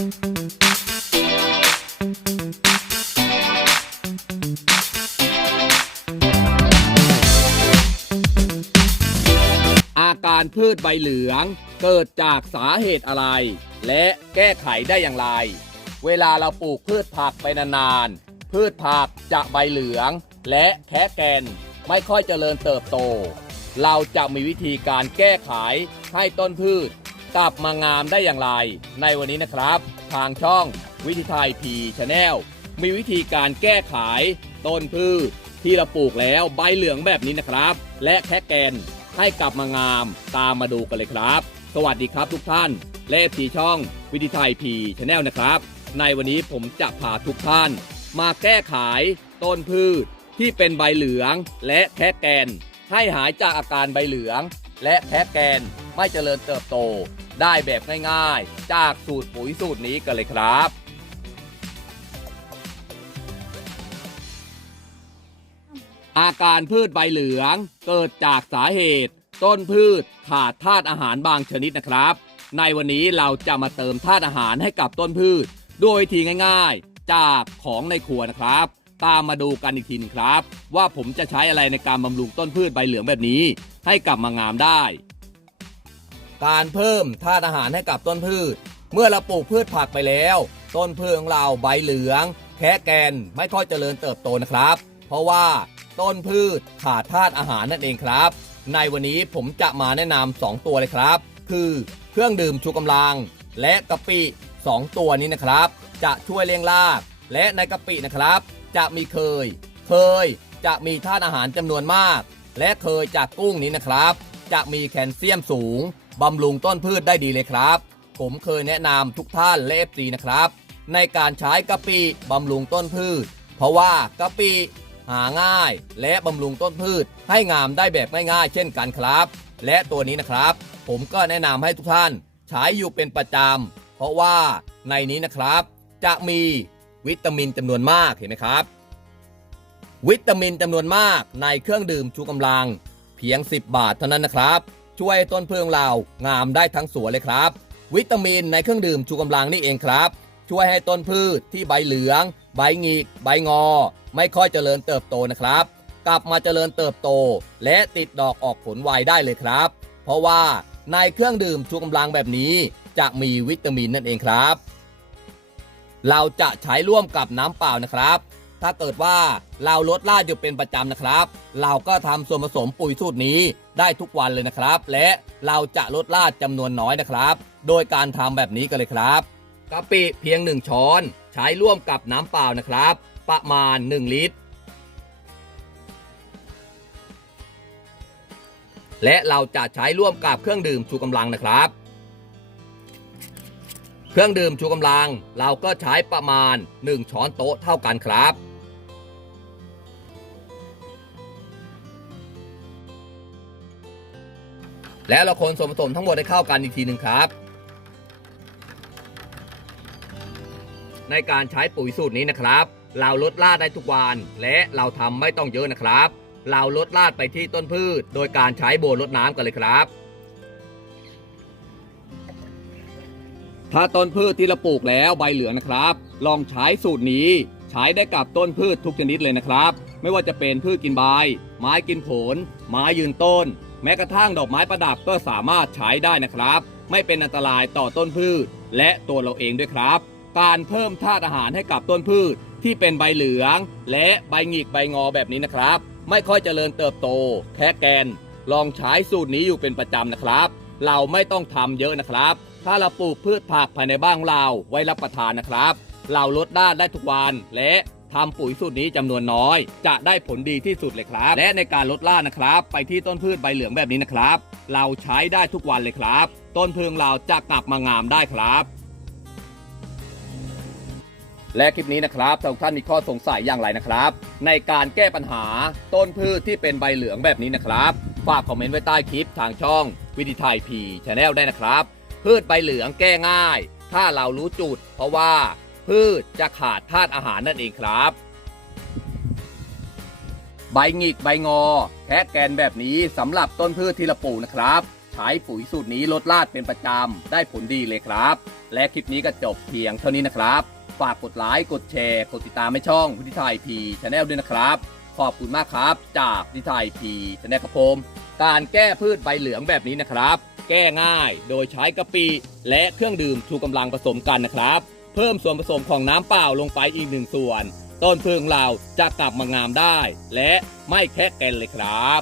อาการพืชใบเหลือง เกิดจากสาเหตุอะไร และแก้ไขได้อย่างไร เวลาเราปลูกพืชผักไปนานๆ พืชผักจะใบเหลือง และแคะแกนไม่ค่อยเจริญเติบโต เราจะมีวิธีการแก้ไขให้ต้นพืช กลับมางามได้อย่างไร ในวันนี้นะครับ ทางช่องวิธีไทยพีชาแนลมีวิธีการแก้ไขต้นพืชที่เราปลูกแล้วใบเหลืองแบบนี้นะครับ และแคะแกนให้กลับมางามตามมาดูกันเลยครับ สวัสดีครับทุกท่านและทีช่องวิธีไทยพีชาแนลนะครับ ในวันนี้ผมจะพาทุกท่าน มาแก้ไขต้นพืชที่เป็นใบเหลืองและแคะแกนให้หายจากอาการใบเหลือง และแคะแกนไม่เจริญเติบโต ได้แบบง่ายๆ จากสูตรปุ๋ยสูตรนี้กันเลยครับอาการพืชใบเหลืองเกิดจากสาเหตุ ต้นพืชขาดธาตุอาหารบางชนิดนะครับ ในวันนี้เราจะมาเติมธาตุอาหารให้กับต้นพืช โดยวิธีง่ายๆ จากของในครัวนะครับ ตามมาดูกันอีกทีนึงครับ ว่าผมจะใช้อะไรในการบำรุงต้นพืชใบเหลืองแบบนี้ ให้กลับมางามได้ การเพิ่มธาตุอาหารให้กับต้นพืช เมื่อเราปลูกพืชผักไปแล้ว ต้นพืชของเราใบเหลือง แคะแกนไม่ค่อยเจริญเติบโตนะครับ เพราะว่าต้นพืชขาดธาตุอาหารนั่นเองครับ ในวันนี้ผมจะมาแนะนำ2ตัวเลยครับ คือเครื่องดื่มชูกำลัง และกะปิ 2 ตัวนี้นะครับ จะช่วยเลี้ยงราก และในกะปินะครับ จะมีเคย เคยจะมีธาตุอาหารจำนวนมาก และเคยจากกุ้งนี้นะครับ จะมีแคลเซียมสูงบำรุงต้นพืชได้ดีเลยครับ ผมเคยแนะนำทุกท่านและเอฟซีนะครับ ในการใช้กะปิบำรุงต้นพืช เพราะว่ากะปิหาง่าย และบำรุงต้นพืช ให้งามได้แบบง่ายๆ เช่นกันครับ และตัวนี้นะครับ ผมก็แนะนำให้ทุกท่านใช้อยู่เป็นประจำเพราะว่าในนี้นะครับ จะมีวิตามินจำนวนมากเห็นไหมครับ วิตามินจำนวนมากในเครื่องดื่มชูกำลัง เพียง 10 บาทเท่านั้นนะครับ ช่วยให้ต้นพืชของเรางามได้ทั้งสวนเลยครับ วิตามินในเครื่องดื่มชูกำลังนี่เองครับ ช่วยให้ต้นพืชที่ใบเหลือง ใบหงิก ใบงอ ไม่ค่อยเจริญเติบโตนะครับ กลับมาเจริญเติบโต และติดดอกออกผลไวได้เลยครับ เพราะว่าในเครื่องดื่มชูกำลังแบบนี้ จะมีวิตามินนั่นเองครับ เราจะใช้ร่วมกับน้ำเปล่านะครับ ถ้าเกิดว่าเราลดลาดอยู่เป็นประจำนะครับ เราก็ทำส่วนผสมปุ๋ยสูตรนี้ได้ทุกวันเลยนะครับ และเราจะลดลาดจำนวนน้อยนะครับ โดยการทำแบบนี้กันเลยครับกะปิเพียง 1 ช้อน ใช้ร่วมกับน้ำเปล่านะครับ ประมาณ 1 ลิตร และเราจะใช้ร่วมกับเครื่องดื่มชูกำลังนะครับ เครื่องดื่มชูกำลัง เราก็ใช้ประมาณ 1 ช้อนโต๊ะเท่ากันครับ แล้วเราคนส่วนผสมทั้งหมดให้เข้ากันอีกทีหนึ่งครับ ในการใช้ปุ๋ยสูตรนี้นะครับ เราลดลาดได้ทุกวัน และเราทำไม่ต้องเยอะนะครับ เราลดลาดไปที่ต้นพืช โดยการใช้โบลดน้ำกันเลยครับถ้าต้นพืชที่เราปลูกแล้วใบเหลืองนะครับ ลองใช้สูตรนี้ ใช้ได้กับต้นพืชทุกชนิดเลยนะครับ ไม่ว่าจะเป็นพืชกินใบ ไม้กินผล ไม้ยืนต้น แม้กระทั่งดอกไม้ประดับก็สามารถใช้ได้นะครับ ไม่เป็นอันตรายต่อต้นพืช และตัวเราเองด้วยครับ การเพิ่มธาตุอาหารให้กับต้นพืชที่เป็นใบเหลือง และใบหงิกใบงอแบบนี้นะครับ ไม่ค่อยเจริญเติบโต แค่แกน ลองใช้สูตรนี้อยู่เป็นประจำนะครับ เราไม่ต้องทำเยอะนะครับ ถ้าเราปลูกพืชผักภายในบ้านของเราไว้รับประทานนะครับ เราลดด้ได้ทุกวันและ ทำปุ๋ยสูตรนี้จำนวนน้อย จะได้ผลดีที่สุดเลยครับ และในการลดล่านะครับ ไปที่ต้นพืชใบเหลืองแบบนี้นะครับ เราใช้ได้ทุกวันเลยครับ ต้นพืชของเราจะกลับมางามได้ครับ และคลิปนี้นะครับถ้าท่านมีข้อสงสัยอย่างไรนะครับ ในการแก้ปัญหาต้นพืชที่เป็นใบเหลืองแบบนี้นะครับฝากคอมเมนต์ไว้ใต้คลิปทางช่องวิดีไทยพีชแนลได้นะครับ พืชใบเหลืองแก้ง่าย ถ้าเรารู้จุด เพราะว่า พืชจะขาดธาตุอาหารนั่นเองครับ ใบหงิกใบงอแคะแกนแบบนี้สำหรับต้นพืชที่เราปลูกนะครับ ใช้ปุ๋ยสูตรนี้ลดลาดเป็นประจำได้ผลดีเลยครับ และคลิปนี้ก็จบเพียงเท่านี้นะครับ ฝากกดไลค์กดแชร์ กดติดตามให้ช่องพุทธิไทยพีชาแนลด้วยนะครับ ขอบคุณมากครับ จากพุทธิไทยพีชาแนลครับผมการแก้พืชใบเหลืองแบบนี้นะครับ แก้ง่ายโดยใช้กะปิและเครื่องดื่มชูกำลังผสมกันนะครับ พิ่มส่วนผสมของน้ำเปล่าลงไปอีกหนึ่งส่วน ต้นพึ่งเราจะกลับมางามได้ และไม่แค่แกนเลยครับ